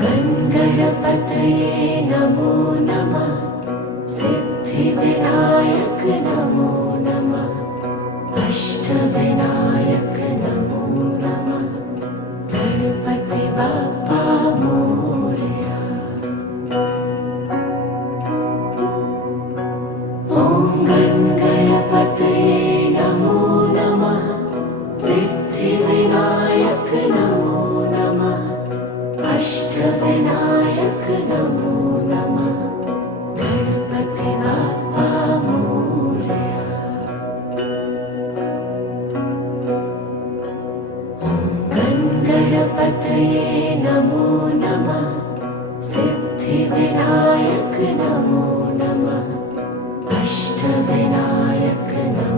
गणपतये नमो नमः। सिद्धिविनायक नमो नमः। अष्टविनायक नमो नमः। गणपति बाप्पा मोरया। ॐ गणपतये नमो नमः। सिद्धिविनायक नमो नमः। अष्टविनायक नमो नमः। गणपति बाप्पा मोरया। ॐ गणपतये नमो नमः। सिद्धिविनायक नमो नमः। अष्टविनायक नमो